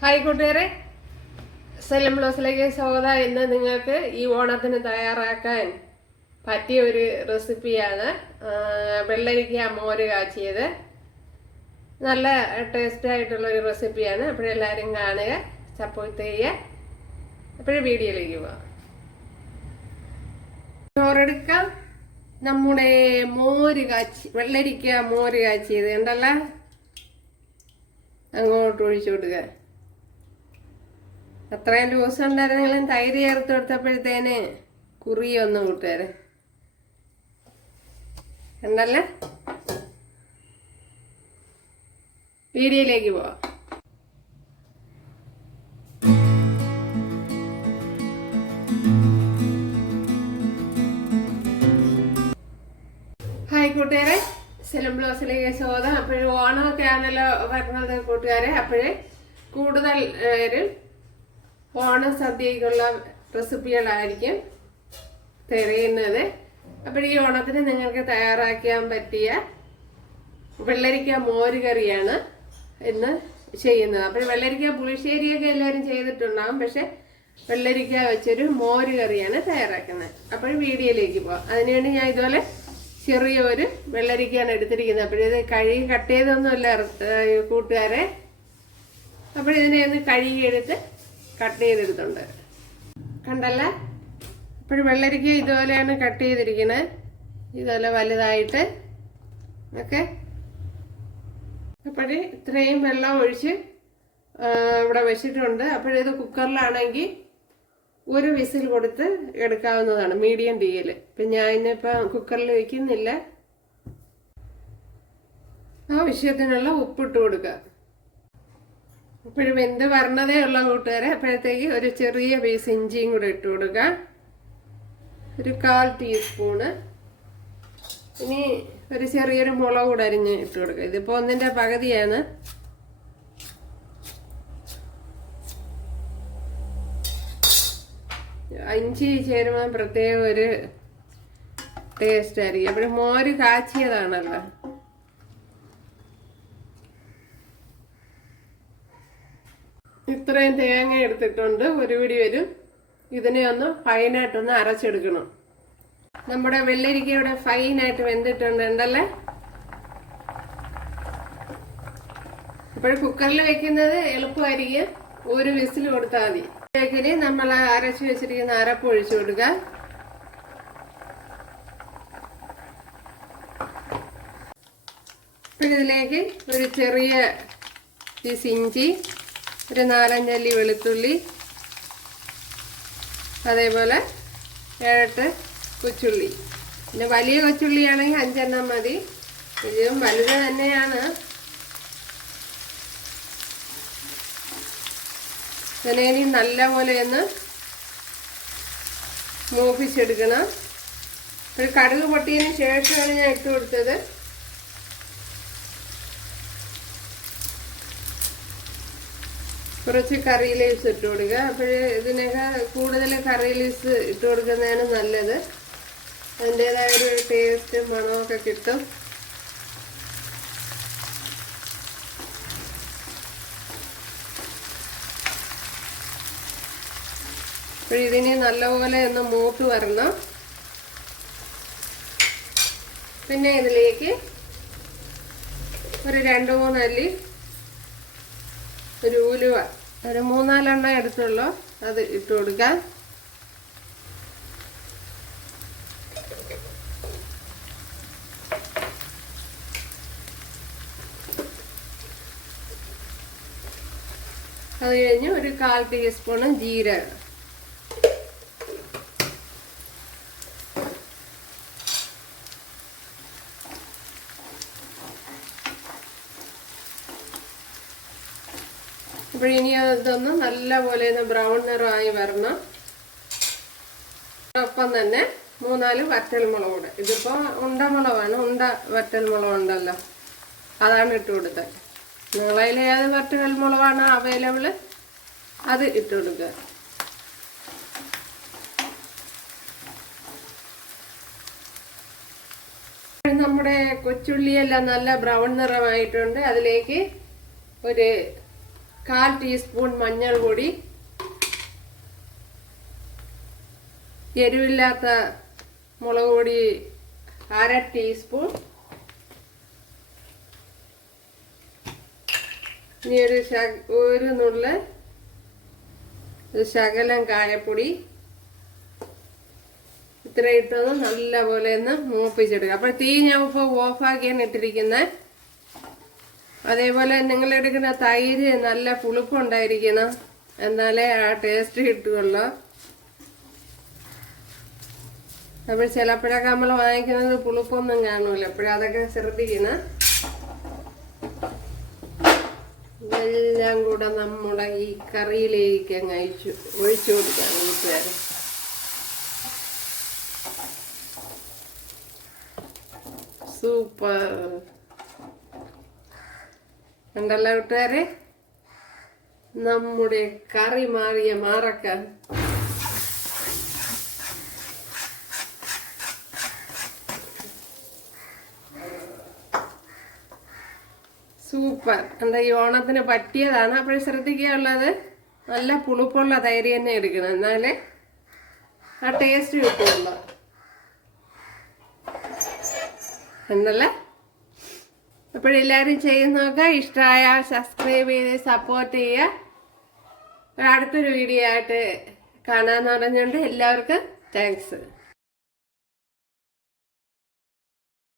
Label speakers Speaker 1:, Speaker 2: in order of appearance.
Speaker 1: Hi കൂട്ടുകാരെ. സെലം ബ്ലോസിലേക്ക് സ്വാഗതം. ഇന്ന് നിങ്ങൾക്ക് ഈ ഓണത്തിന് തയ്യാറാക്കാൻ പറ്റിയ ഒരു റെസിപ്പിയാണ് വെള്ളരിക്ക മോര് കാച്ചിയത്. നല്ല ടേസ്റ്റ് ആയിട്ടുള്ള ഒരു റെസിപ്പിയാണ്. അപ്പോഴെല്ലാവരും കാണുക സപ്പോർട്ട് ചെയ്യുക. അപ്പോഴും വീഡിയോയിലേക്ക് പോവാം. ചോറെടുക്കാം. നമ്മുടെ മോര് കാച്ചി വെള്ളരിക്ക മോര് കാച്ചിയത് ഉണ്ടല്ല അങ്ങോട്ട് ഒഴിച്ചു കൊടുക്കുക. അത്രയും ദിവസം ഉണ്ടായിരുന്നെങ്കിലും തൈര് ചേർത്ത് കൊടുത്തപ്പോഴത്തേന് കുറിയൊന്നും കൂട്ടുകാരെ. കണ്ടല്ല? വീഡിയോയിലേക്ക് പോവാം. ഹായ് കൂട്ടുകാരെ. സെലം ബ്ലൗസിലേക്ക് സ്വാഗതം. അപ്പോഴും ഓണമൊക്കെ ആണല്ലോ വരുന്നത് കൂട്ടുകാരെ. അപ്പോഴേ കൂടുതൽ ഒരു ഓണ സദ്യക്കുള്ള റെസിപ്പികളായിരിക്കും തിരയുന്നത്. അപ്പോൾ ഈ ഓണത്തിന് നിങ്ങൾക്ക് തയ്യാറാക്കാൻ പറ്റിയ വെള്ളരിക്ക മോര് കറിയാണ് ഇന്ന് ചെയ്യുന്നത്. അപ്പോൾ വെള്ളരിക്ക പുളിശ്ശേരിയൊക്കെ എല്ലാവരും ചെയ്തിട്ടുണ്ടാകും പക്ഷെ വെള്ളരിക്ക വെച്ചൊരു മോര് കറിയാണ് തയ്യാറാക്കുന്നത്. അപ്പോൾ വീഡിയോയിലേക്ക് പോകാം അതിനുവേണ്ടി ഞാൻ ഇതുപോലെ ചെറിയ ഒരു വെള്ളരിക്കയാണ് എടുത്തിരിക്കുന്നത്. അപ്പോഴിത് കഴുകി കട്ട് ചെയ്തൊന്നുമല്ല കൂട്ടുകാരെ. അപ്പോൾ ഇതിനെ ഒന്ന് കഴുകിയെടുത്ത് കട്ട് ചെയ്തെടുത്തുണ്ട് കണ്ടല്ല? ഇപ്പോഴും വെള്ളരിക്ക ഇതുപോലെയാണ് കട്ട് ചെയ്തിരിക്കുന്നത് ഇതുപോലെ വലുതായിട്ട്. ഓക്കെ? അപ്പോൾ ഇത്രയും വെള്ളം ഒഴിച്ച് ഇവിടെ വെച്ചിട്ടുണ്ട്. അപ്പോഴിത് കുക്കറിലാണെങ്കിൽ ഒരു വിസിൽ കൊടുത്ത് എടുക്കാവുന്നതാണ് മീഡിയം തീയിൽ. ഇപ്പം ഞാൻ ഇന്നിപ്പം കുക്കറിൽ വെക്കുന്നില്ല. ആവശ്യത്തിനുള്ള ഉപ്പിട്ട് കൊടുക്കുക ഇപ്പോഴും വെന്ത് വരണതേ ഉള്ള കൂട്ടുകാരെ. അപ്പോഴത്തേക്ക് ഒരു ചെറിയ പീസ് ഇഞ്ചിയും കൂടെ ഇട്ട് കൊടുക്കുക. ഒരു കാൽ ടീസ്പൂണ് ഇനി ഒരു ചെറിയൊരു മുളക് കൂടെ അരിഞ്ഞ് ഇട്ട് കൊടുക്കുക. ഇതിപ്പോൾ ഒന്നിന്റെ പകുതിയാണ്. ഇഞ്ചി ചേരുമ്പോൾ പ്രത്യേക ഒരു ടേസ്റ്റ് ആയിരിക്കും. അപ്പോഴും മോര് കാച്ചിയതാണല്ലോ. ഇത്രയും തേങ്ങ എടുത്തിട്ടുണ്ട്. ഒരു പിടി വരും. ഇതിനെ ഒന്ന് ഫൈനായിട്ടൊന്ന് അരച്ചെടുക്കണം. നമ്മുടെ വെള്ളരിക്ക ഇവിടെ ഫൈനായിട്ട് വെന്തിട്ടുണ്ട് ഉണ്ടല്ലേ ഇപ്പോഴും കുക്കറിൽ വെക്കുന്നത് എളുപ്പമായിരിക്കും. ഒരു വിസിൽ കൊടുത്താൽ മതി. ഇതിലേക്ക് നമ്മൾ അരച്ച് വെച്ചിരിക്കുന്ന അരപ്പ് ഒഴിച്ചു കൊടുക്കുക ഇതിലേക്ക് ഒരു ചെറിയ ഇഞ്ചി ഒരു നാലഞ്ചല്ലി വെളുത്തുള്ളി അതേപോലെ ഏഴെട്ട് കൊച്ചുള്ളി. പിന്നെ വലിയ കൊച്ചുള്ളിയാണെങ്കിൽ അഞ്ചെണ്ണം മതി. ഇതും വലുത് തന്നെയാണ്. ഇതിനെ ഇനി നല്ലപോലെ ഒന്ന് മൂപ്പിച്ചെടുക്കണം. ഒരു കടുക് പൊട്ടിയതിന് ശേഷമാണ് ഞാൻ ഇട്ട് കൊടുത്തത്. കുറച്ച് കറി ലീവ്സ് ഇട്ട് കൊടുക്കുക അപ്പോൾ ഇതിനൊക്കെ കൂടുതൽ കറി ലീവ്സ് ഇട്ട് കൊടുക്കുന്നതാണ് നല്ലത്. അതിന്റെതായ ഒരു ടേസ്റ്റ് മണമൊക്കെ കിട്ടും. അപ്പോൾ ഇതിന് നല്ലപോലെ ഒന്ന് മൂത്ത് വരണം. പിന്നെ ഇതിലേക്ക് ഒരു രണ്ട് മൂന്നല്ലി ഒരു ഉലുവ. ഒരു മൂന്നാലെണ്ണം എടുത്തുള്ളൂ. അത് ഇട്ട് കൊടുക്കാം. അത് കഴിഞ്ഞ് ഒരു കാൽ ടീസ്പൂണ് ജീരകം. അപ്പോൾ ഇനി ഇതൊന്ന് നല്ലപോലെ ഒന്ന് ബ്രൗൺ നിറമായി വരണം. ഒപ്പം തന്നെ മൂന്നാൽ വറ്റൽമുളക് കൂടെ ഇതിപ്പോൾ ഉണ്ടമുളകാണ്. ഉണ്ട വറ്റൽമുളക് ഉണ്ടല്ലോ അതാണ് ഇട്ട് കൊടുത്തത്. നിങ്ങളതിൽ ഏത് വറ്റൽമുളകാണ് അവൈലബിൾ അത് ഇട്ട് കൊടുക്കുക. നമ്മുടെ കൊച്ചുള്ളിയെല്ലാം നല്ല ബ്രൗൺ നിറമായിട്ടുണ്ട്. അതിലേക്ക് ഒരു കാൽ ടീസ്പൂൺ മഞ്ഞൾ പൊടി. എരിവില്ലാത്ത മുളക് പൊടി അര ടീസ്പൂൺ ഇനി ഒരു ഒരു നുള്ള് ശകലം കായപ്പൊടി. ഇത്ര ഇട്ടത് നല്ലപോലെ ഒന്ന് മൂപ്പിച്ചെടുക്കുക. അപ്പോൾ തീ ഞാൻ ഇപ്പോൾ ഓഫാക്കിയാണ് ഇട്ടിരിക്കുന്നത്. അതേപോലെ നിങ്ങൾ എടുക്കുന്ന തൈര് നല്ല പുളിപ്പുണ്ടായിരിക്കണം. എന്നാലേ ആ ടേസ്റ്റ് കിട്ടുകയുള്ളൂ. നമ്മൾ ചിലപ്പോഴൊക്കെ നമ്മൾ വാങ്ങിക്കുന്നത് പുളിപ്പൊന്നും കാണൂല. എപ്പോഴും അതൊക്കെ ശ്രദ്ധിക്കണം. ഇതെല്ലാം കൂടെ നമ്മുടെ ഈ കറിയിലേക്ക് അങ്ങ് അയച്ചു ഒഴിച്ചു കൊടുക്കാം വീട്ടുകാരെ. സൂപ്പർ. ഉണ്ടല്ലോ കൂട്ടുകാരെ? നമ്മുടെ കറി മാറിയ മാറക്ക സൂപ്പർ. എന്താ ഈ ഓണത്തിന് പറ്റിയതാണ്? അപ്പോഴും ശ്രദ്ധിക്കാനുള്ളത് നല്ല പുളിപ്പുള്ള തൈര് തന്നെ എടുക്കണം. എന്നാലേ ആ ടേസ്റ്റ് കിട്ടുള്ളൂ. എന്നല്ലേ? അപ്പോഴെല്ലാവരും ചെയ്ത് നോക്കുക ഇഷ്ടമായ സബ്സ്ക്രൈബ് ചെയ്ത് സപ്പോർട്ട് ചെയ്യുക. അടുത്തൊരു വീഡിയോ ആയിട്ട് കാണാമെന്ന് പറഞ്ഞുകൊണ്ട് എല്ലാവർക്കും താങ്ക്സ്